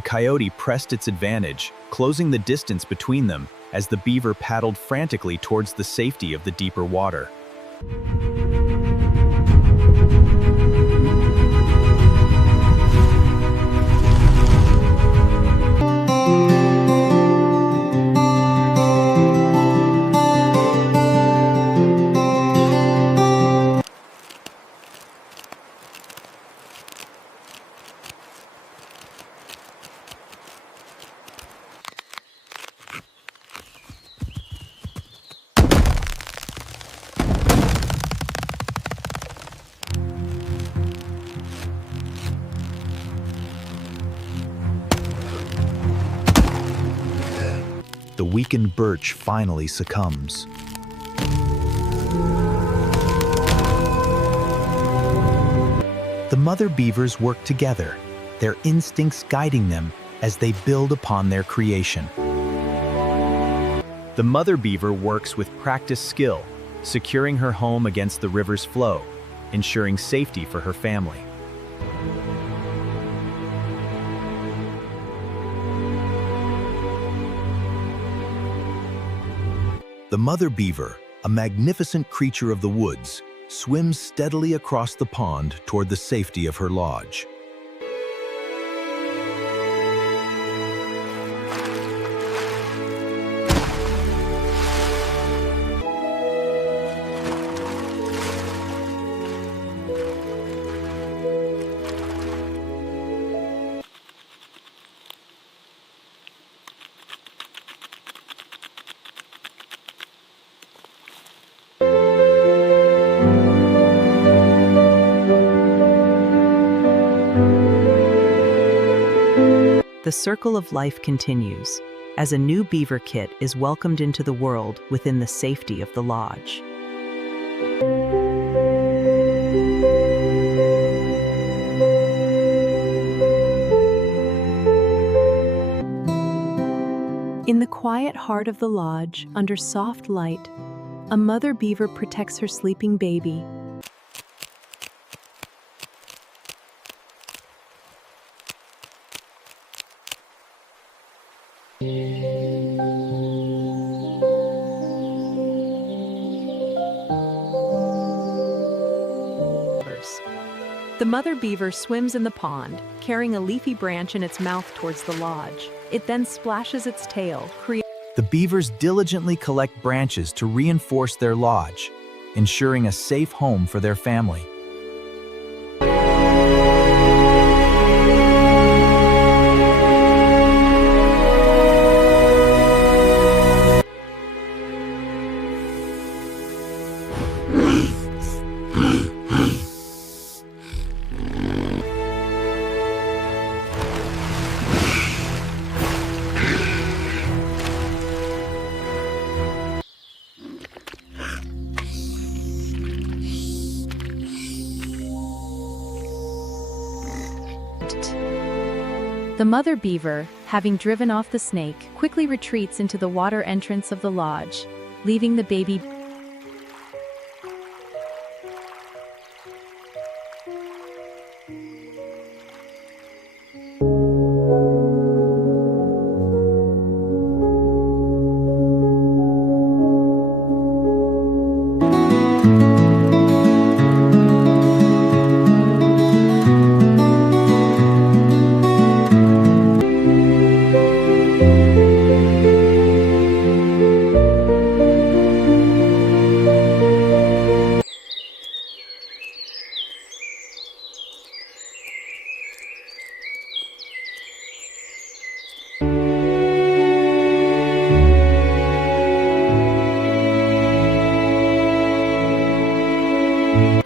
The coyote pressed its advantage, closing the distance between them as the beaver paddled frantically towards the safety of the deeper water. The weakened birch finally succumbs. The mother beavers work together, their instincts guiding them as they build upon their creation. The mother beaver works with practiced skill, securing her home against the river's flow, ensuring safety for her family. The mother beaver, a magnificent creature of the woods, swims steadily across the pond toward the safety of her lodge. The circle of life continues, as a new beaver kit is welcomed into the world within the safety of the lodge. In the quiet heart of the lodge, under soft light, a mother beaver protects her sleeping baby. The mother beaver swims in the pond, carrying a leafy branch in its mouth towards the lodge. It then splashes its tail, The beavers diligently collect branches to reinforce their lodge, ensuring a safe home for their family. The mother beaver, having driven off the snake, quickly retreats into the water entrance of the lodge, leaving the baby.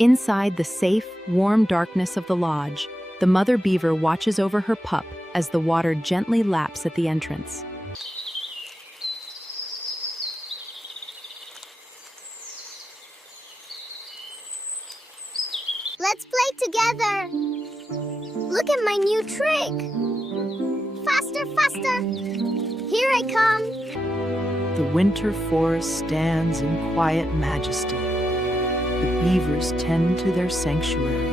Inside the safe, warm darkness of the lodge, the mother beaver watches over her pup as the water gently laps at the entrance. Let's play together! Look at my new trick! Faster, faster! Here I come! The winter forest stands in quiet majesty. The beavers tend to their sanctuary.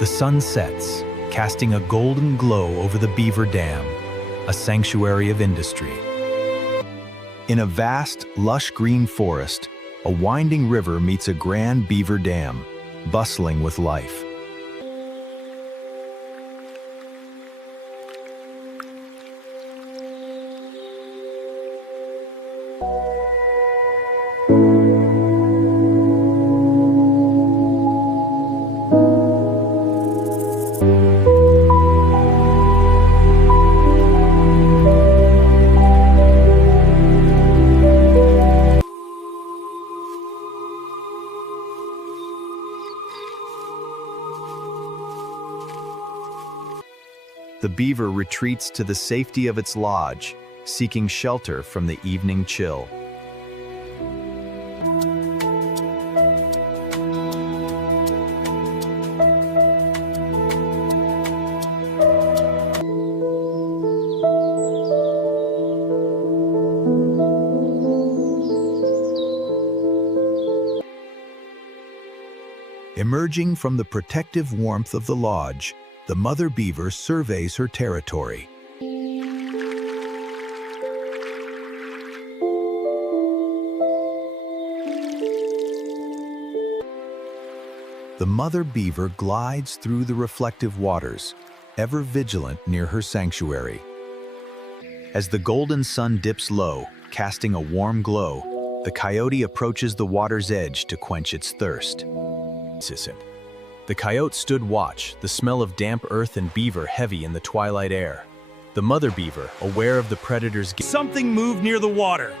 The sun sets, casting a golden glow over the Beaver Dam, a sanctuary of industry. In a vast, lush green forest, a winding river meets a grand beaver dam, bustling with life. The beaver retreats to the safety of its lodge, seeking shelter from the evening chill. Emerging from the protective warmth of the lodge, the mother beaver surveys her territory. The mother beaver glides through the reflective waters, ever vigilant near her sanctuary. As the golden sun dips low, casting a warm glow, the coyote approaches the water's edge to quench its thirst. The coyote stood watch, the smell of damp earth and beaver heavy in the twilight air. The mother beaver, aware of the predator's... Something moved near the water.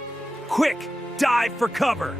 Quick, dive for cover.